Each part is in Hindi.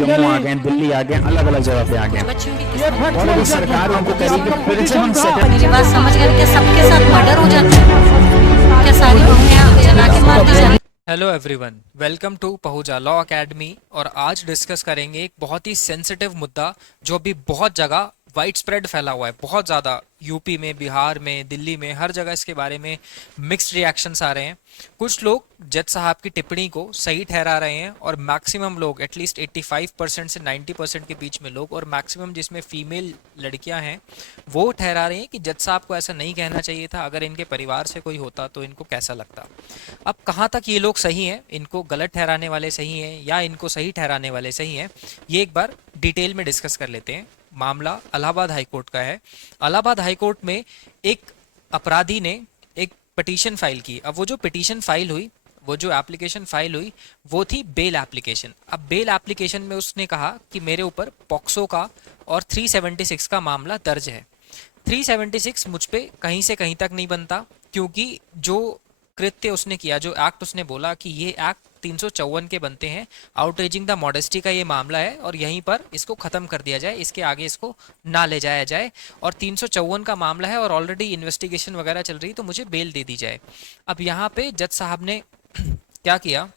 जम्मू आ गए, दिल्ली आ गए, अलग अलग जगह पे आ गए, और अभी सरकार उनको कहेगी कि फिर से हम मेरी बात समझ गए? क्या सबके साथ मर्डर हो जाता है? क्या सारी बहुएं जला के मार दी जाती? हेलो एवरीवन, वेलकम टू पहुंचा लॉ एकेडमी। और आज डिस्कस करेंगे एक बहुत ही सेंसिटिव मुद्दा जो अभी बहुत जगह वाइड स्प्रेड फैला हुआ है, बहुत ज़्यादा यूपी में, बिहार में, दिल्ली में, हर जगह इसके बारे में मिक्स्ड रिएक्शंस आ रहे हैं। कुछ लोग जज साहब की टिप्पणी को सही ठहरा रहे हैं और मैक्सिमम लोग एटलीस्ट 85% से 90% के बीच में लोग, और मैक्सिमम जिसमें फीमेल लड़कियां हैं, वो ठहरा रहे हैं कि जज साहब को ऐसा नहीं कहना चाहिए था। अगर इनके परिवार से कोई होता तो इनको कैसा लगता। अब कहाँ तक ये लोग सही हैं, इनको गलत ठहराने वाले सही हैं या इनको सही ठहराने वाले सही हैं, ये एक बार डिटेल में डिस्कस कर लेते हैं। मामला इलाहाबाद हाईकोर्ट का है। इलाहाबाद हाईकोर्ट में एक अपराधी ने एक पिटीशन फाइल की। अब वो जो पिटीशन फाइल हुई, वो जो एप्लीकेशन फाइल हुई, वो थी बेल एप्लीकेशन। अब बेल एप्लीकेशन में उसने कहा कि मेरे ऊपर पॉक्सो का और 376 का मामला दर्ज है। 376 मुझ पे कहीं से कहीं तक नहीं बनता, क्योंकि जो कृत्य उसने किया, जो एक्ट उसने बोला कि ये एक्ट 354 के बनते हैं। आउटरेजिंग द मॉडेस्टी का ये मामला है और यहीं पर इसको खत्म कर दिया जाए, इसके आगे इसको ना ले जाया जाए। और 354 का मामला है और ऑलरेडी इन्वेस्टिगेशन वगैरह चल रही, तो मुझे बेल दे दी जाए। अब यहाँ पे जज साहब ने क्या किया,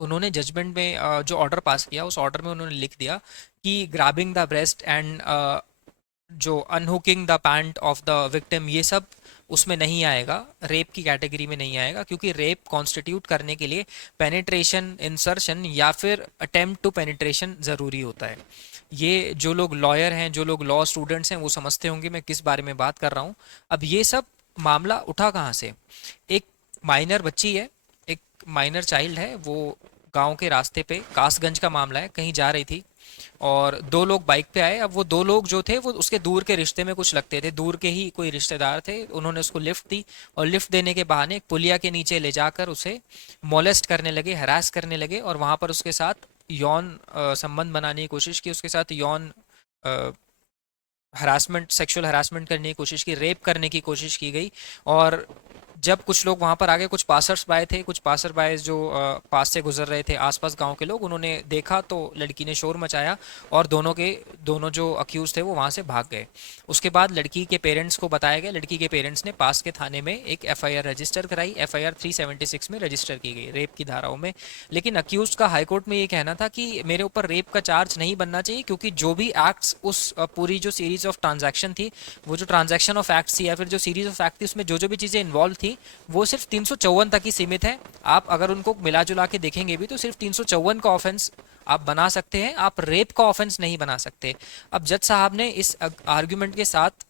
उन्होंने जजमेंट में जो ऑर्डर पास किया, उस ऑर्डर में उन्होंने लिख दिया कि ग्रैबिंग द ब्रेस्ट एंड जो unhooking the pant off the victim, ये सब उसमें नहीं आएगा, रेप की कैटेगरी में नहीं आएगा, क्योंकि रेप कॉन्स्टिट्यूट करने के लिए पेनिट्रेशन, इंसर्शन या फिर अटेम्प्ट टू पेनिट्रेशन ज़रूरी होता है। ये जो लोग लॉयर हैं, जो लोग लॉ स्टूडेंट्स हैं, वो समझते होंगे मैं किस बारे में बात कर रहा हूँ। अब ये सब मामला उठा कहाँ से? एक माइनर बच्ची है, एक माइनर चाइल्ड है, वो गांव के रास्ते पे, कासगंज का मामला है, कहीं जा रही थी और दो लोग बाइक पे आए। अब वो दो लोग जो थे वो उसके दूर के रिश्ते में कुछ लगते थे, दूर के ही कोई रिश्तेदार थे। उन्होंने उसको लिफ्ट दी और लिफ्ट देने के बहाने एक पुलिया के नीचे ले जाकर उसे मोलेस्ट करने लगे, हरास करने लगे और वहाँ पर उसके साथ यौन संबंध बनाने की कोशिश की, उसके साथ यौन हरासमेंट, सेक्सुअल हरासमेंट करने की कोशिश की, रेप करने की कोशिश की गई। और जब कुछ लोग वहाँ पर आ गए, कुछ पासर्स बाय थे, कुछ पासर बाय जो पास से गुजर रहे थे, आसपास गांव के लोग, उन्होंने देखा तो लड़की ने शोर मचाया और दोनों जो अक्यूज थे वो वहाँ से भाग गए। उसके बाद लड़की के पेरेंट्स को बताया गया, लड़की के पेरेंट्स ने पास के थाने में एक एफआईआर रजिस्टर कराई। एफआईआर 376 में रजिस्टर की गई, रेप की धाराओं में। लेकिन अक्यूज का हाईकोर्ट में ये कहना था कि मेरे ऊपर रेप का चार्ज नहीं बनना चाहिए, क्योंकि जो भी एक्ट्स, उस पूरी जो सीरीज ऑफ ट्रांजैक्शन थी, वो जो ट्रांजैक्शन ऑफ एक्ट्स थी या फिर जो सीरीज ऑफ एक्ट थी, उसमें जो जो भी चीज़ें इन्वॉल्व थी वो सिर्फ 354 तक ही सीमित है। आप अगर उनको मिला जुला के देखेंगे भी तो सिर्फ 354 का ऑफेंस आप बना सकते हैं, आप रेप का ऑफेंस नहीं बना सकते। अब जज साहब ने इस आर्ग्यूमेंट के साथ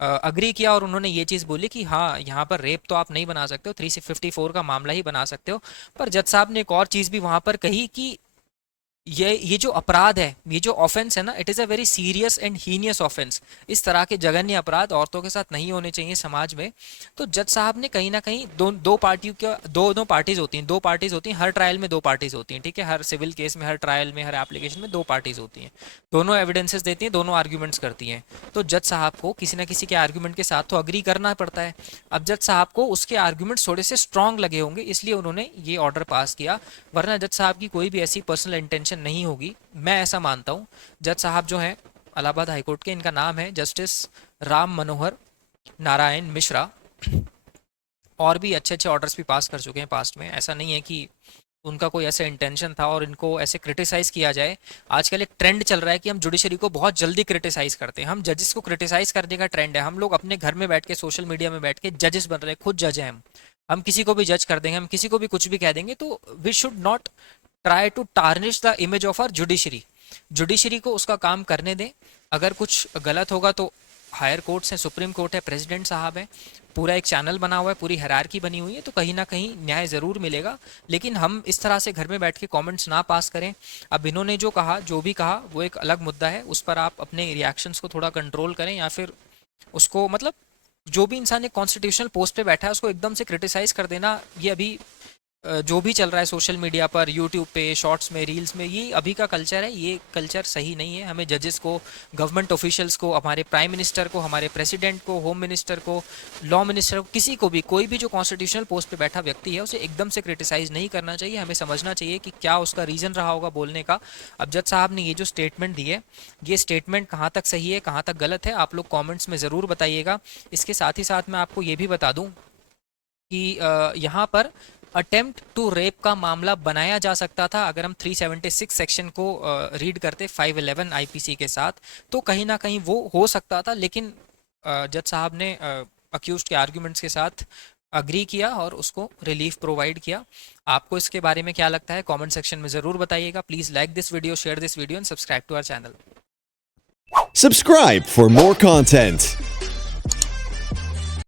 अग्री किया और उन्होंने ये चीज़ बोली कि हाँ, यहाँ पर रेप तो आप नहीं बना सकते हो, 354 का मामला ही बना सकते हो। पर जज साहब ने एक और चीज़ भी वहाँ पर कही कि ये जो अपराध है, ये जो ऑफेंस है ना, it is a very serious and heinous offence. इस तरह के जघन्य अपराध औरतों के साथ नहीं होने चाहिए समाज में। तो जज साहब ने कहीं ना कहीं दो पार्टियों का, दो पार्टीज होती हैं, हर ट्रायल में दो पार्टीज होती हैं, ठीक है। हर सिविल केस में, हर ट्रायल में, हर एप्लीकेशन में दो पार्टीज होती हैं, दोनों एविडेंसेस देती हैं, दोनों आर्ग्यूमेंट्स करती हैं। तो जज साहब को किसी ना किसी के आर्ग्यूमेंट के साथ तो अग्री करना पड़ता है। अब जज साहब को उसके आर्ग्यूमेंट्स थोड़े से स्ट्रांग लगे होंगे, इसलिए उन्होंने ये ऑर्डर पास किया, वरना जज साहब की कोई भी ऐसी पर्सनल इंटेंशन नहीं होगी, मैं ऐसा मानता हूँ। जज साहब जो हैं इलाहाबाद हाईकोर्ट के, इनका नाम है जस्टिस राम मनोहर नारायण मिश्रा। और भी अच्छे अच्छे ऑर्डर्स भी पास कर चुके हैं पास्ट में, ऐसा नहीं है कि उनका कोई ऐसा इंटेंशन था और इनको ऐसे क्रिटिसाइज किया जाए। आजकल एक ट्रेंड चल रहा है कि हम जुडिशरी को बहुत जल्दी क्रिटिसाइज करते हैं, हम जजेस को क्रिटिसाइज करने का ट्रेंड है। हम लोग अपने घर में बैठ के, सोशल मीडिया में बैठ के जजेस बन रहे हैं, खुद जज हैं हम किसी को भी जज कर देंगे, हम किसी को भी कुछ भी कह देंगे। तो we should not try to tarnish the image of our judiciary. Judiciary को उसका काम करने दें। अगर कुछ गलत होगा तो हायर कोर्ट्स हैं, सुप्रीम कोर्ट है, प्रेसिडेंट साहब है, पूरा एक चैनल बना हुआ है, पूरी हायरार्की बनी हुई है, तो कहीं ना कहीं न्याय ज़रूर मिलेगा। लेकिन हम इस तरह से घर में बैठ के कमेंट्स ना पास करें। अब इन्होंने जो कहा, जो भी कहा, वो एक अलग मुद्दा है, उस पर आप अपने रिएक्शंस को थोड़ा कंट्रोल करें, या फिर उसको, मतलब जो भी इंसान एक कॉन्स्टिट्यूशनल पोस्ट पे बैठा है उसको एकदम से क्रिटिसाइज कर देना, ये अभी जो भी चल रहा है सोशल मीडिया पर, यूट्यूब पे, शॉर्ट्स में, रील्स में, ये अभी का कल्चर है, ये कल्चर सही नहीं है। हमें जजेस को, गवर्नमेंट ऑफिशियल्स को, हमारे प्राइम मिनिस्टर को, हमारे प्रेसिडेंट को, होम मिनिस्टर को, लॉ मिनिस्टर को, किसी को भी, कोई भी जो कॉन्स्टिट्यूशनल पोस्ट पे बैठा व्यक्ति है उसे एकदम से क्रिटिसाइज़ नहीं करना चाहिए। हमें समझना चाहिए कि क्या उसका रीज़न रहा होगा बोलने का। अब जज साहब ने ये जो स्टेटमेंट दी है, ये स्टेटमेंट कहाँ तक सही है, कहाँ तक गलत है, आप लोग कॉमेंट्स में ज़रूर बताइएगा। इसके साथ ही साथ मैं आपको ये भी बता दूँ कि यहाँ पर अटेम्प्ट टू रेप का मामला बनाया जा सकता था अगर हम 376 सेक्शन को रीड करते 511 आईपीसी के साथ, तो कहीं ना कहीं वो हो सकता था। लेकिन जज साहब ने अक्यूज्ड के आर्ग्यूमेंट्स के साथ अग्री किया और उसको रिलीफ प्रोवाइड किया। आपको इसके बारे में क्या लगता है कमेंट सेक्शन में ज़रूर बताइएगा। Please like this video, share this video and subscribe to our channel. Subscribe for more content.